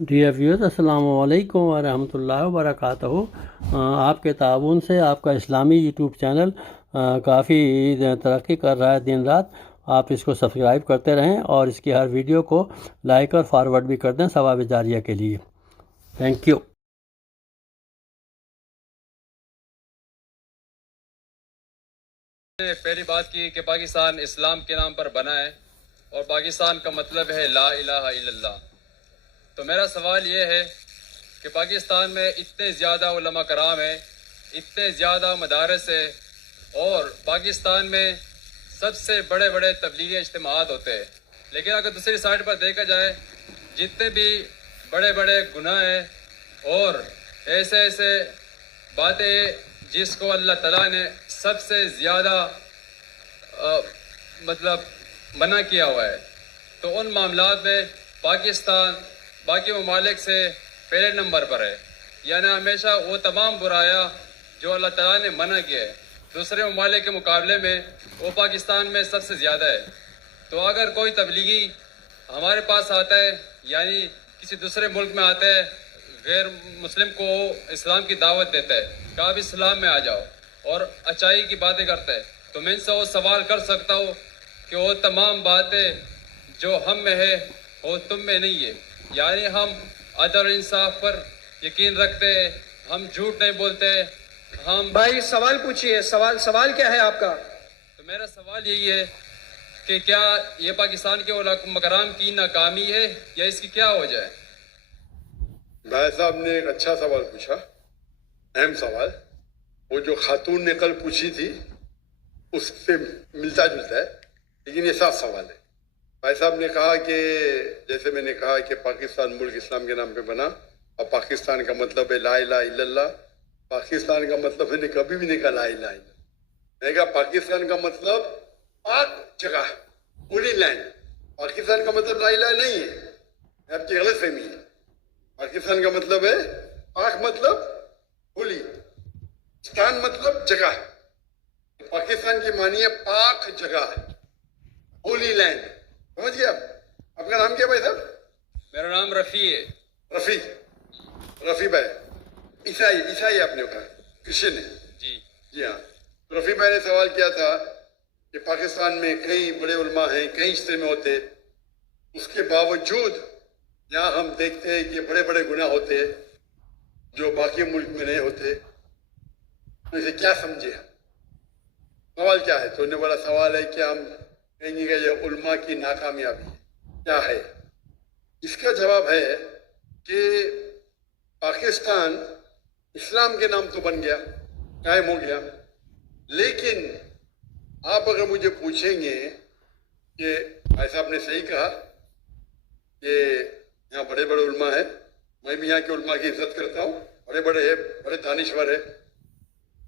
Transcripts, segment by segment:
Dear viewers, السلام علیکم ورحمۃ اللہ وبرکاتہ۔ آپ کے تعاون سے آپ کا اسلامی یوٹیوب چینل کافی ترقی کر رہا ہے دن رات۔ آپ اس کو سبسکرائب کرتے رہیں اور اس کی ہر ویڈیو کو لائک اور فارورڈ بھی کر دیں ثواب جاریہ کے لیے۔ Thank you. پہلی بات کی کہ پاکستان اسلام کے نام پر بنا ہے اور پاکستان کا مطلب ہے لا الہ الا اللہ۔ تو میرا سوال یہ ہے کہ پاکستان میں اتنے زیادہ علماء کرام ہیں، اتنے زیادہ مدارس ہیں، اور پاکستان میں سب سے بڑے بڑے تبلیغی اجتماعات ہوتے ہیں، لیکن اگر دوسری سائڈ پر دیکھا جائے جتنے بھی بڑے بڑے گناہ ہیں اور ایسے ایسے باتیں جس کو اللہ تعالیٰ نے سب سے زیادہ منع کیا ہوا ہے، تو ان معاملات میں پاکستان باقی ممالک سے پہلے نمبر پر ہے۔ یعنی ہمیشہ وہ تمام برائیاں جو اللہ تعالیٰ نے منع کیا ہے دوسرے ممالک کے مقابلے میں وہ پاکستان میں سب سے زیادہ ہے۔ تو اگر کوئی تبلیغی ہمارے پاس آتا ہے، یعنی کسی دوسرے ملک میں آتا ہے، غیر مسلم کو اسلام کی دعوت دیتا ہے کہ آپ اسلام میں آ جاؤ اور اچائی کی باتیں کرتا ہے، تو میں ان سے وہ سوال کر سکتا ہوں کہ وہ تمام باتیں جو ہم میں ہے وہ تم میں نہیں ہے۔ یعنی ہم عدل اور انصاف پر یقین رکھتے ہیں، ہم جھوٹ نہیں بولتے، ہم بھائی سوال پوچھیے، سوال کیا ہے آپ کا؟ تو میرا سوال یہی ہے کہ کیا یہ پاکستان کے علماء کرام کی ناکامی ہے یا اس کی کیا وجہ ہے؟ بھائی صاحب نے ایک اچھا سوال پوچھا، اہم سوال۔ وہ جو خاتون نے کل پوچھی تھی اس سے ملتا جلتا ہے، لیکن یہ صاف سوال ہے۔ بھائی صاحب نے کہا کہ جیسے میں نے کہا کہ پاکستان ملک اسلام کے نام پہ بنا، اور پاکستان کا مطلب ہے لا الہ الا اللہ۔ پاکستان کا مطلب میں نے کبھی بھی نہیں کہا لا الہ الا اللہ، میں نے کہا پاکستان کا مطلب پاک جگہ، ہولی لینڈ۔ پاکستان کا مطلب لا الہ نہیں ہے، آپ کی غلط فہمی ہے۔ پاکستان کا مطلب ہے پاک، مطلب ہولی، استان مطلب جگہ۔ پاکستان کی معنی ہے پاک جگہ، ہولی لینڈ۔ سمجھ گئے آپ کا نام کیا بھائی صاحب؟ میرا نام رفیع ہے۔ رفیع بھائی عیسائی آپ نے کہا، کرسچن ہے؟ جی ہاں۔ رفیع بھائی نے سوال کیا تھا کہ پاکستان میں کئی بڑے علماء ہیں، کئی اجتماع ہوتے، اس کے باوجود یہاں ہم دیکھتے ہیں کہ بڑے بڑے گناہ ہوتے جو باقی ملک میں نہیں ہوتے۔ تو اسے کیا سمجھے ہم؟ سوال کیا ہے؟ تو انہوں نے بولا سوال ہے کہ ہم کہیں گے کہ یہ علماء کی ناکامیابی کیا ہے؟ اس کا جواب ہے کہ پاکستان اسلام کے نام تو بن گیا، قائم ہو گیا، لیکن آپ اگر مجھے پوچھیں گے کہ بھائی صاحب نے صحیح کہا کہ یہاں بڑے بڑے علماء ہیں، میں بھی یہاں کے علماء کی عزت کرتا ہوں، بڑے بڑے ہیں، بڑے دانشور ہیں،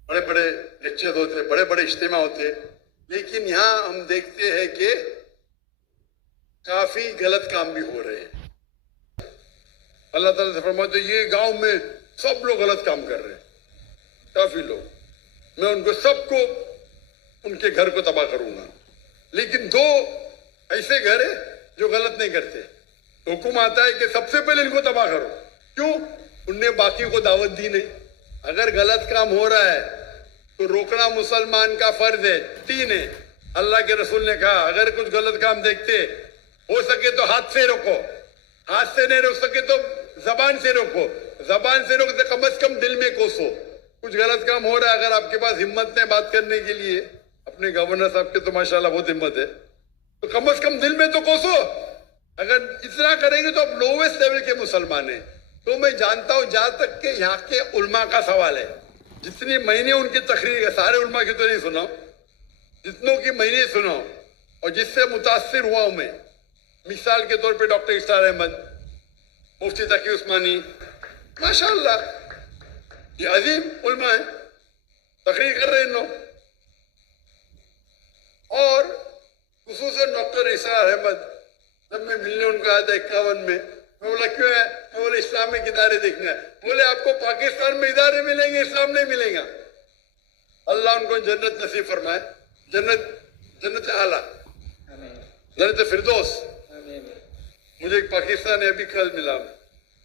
بڑے بڑے لیکچر ہوتے، بڑے بڑے اجتماع ہوتے، لیکن یہاں ہم دیکھتے ہیں کہ کافی غلط کام بھی ہو رہے ہیں۔ اللہ تعالیٰ سے فرماتے ہیں یہ گاؤں میں سب لوگ غلط کام کر رہے ہیں، کافی لوگ، میں ان کو سب کو ان کے گھر کو تباہ کروں گا، لیکن دو ایسے گھر ہیں جو غلط نہیں کرتے، حکم آتا ہے کہ سب سے پہلے ان کو تباہ کرو۔ کیوں؟ ان نے باقی کو دعوت دی نہیں۔ اگر غلط کام ہو رہا ہے تو روکنا مسلمان کا فرض ہے۔ 3 ہے، اللہ کے رسول نے کہا اگر کچھ غلط کام دیکھتے ہو سکے تو ہاتھ سے روکو، ہاتھ سے نہیں روک سکے تو زبان سے روکو، زبان سے روکتے کم از کم دل میں کوسو۔ کچھ غلط کام ہو رہا ہے، اگر آپ کے پاس ہمت نہیں بات کرنے کے لیے، اپنے گورنر صاحب کے تو ماشاءاللہ بہت ہمت ہے، تو کم از کم دل میں تو کوسو۔ اگر اتنا کریں گے تو آپ لوویسٹ لیول کے مسلمان ہیں۔ تو میں جانتا ہوں جہاں تک کہ یہاں کے علماء کا سوال ہے، جتنی میں نے ان کی تقریر، سارے علماء کی تو نہیں سنا، جتنوں کی میں نے سنا اور جس سے متاثر ہوا ہوں میں، مثال کے طور پہ ڈاکٹر اسرار احمد، مفتی تقی عثمانی، ماشاءاللہ یہ عظیم علماء ہیں، تقریر کر رہے ہیں ان لوگ، اور خصوصاً ڈاکٹر اسرار احمد، جب میں ملنے ان کو آیا تھا 51 میں بولا کیوں ہے؟ میں بولا اسلامک ادارے دیکھنا ہے۔ بولے آپ کو پاکستان میں ادارے ملیں گے، اسلام نہیں ملے گا۔ اللہ ان کو جنت نصیب فرمائے، جنت اعلیٰ، جنت فردوس۔ مجھے ایک پاکستانی ابھی کل ملا،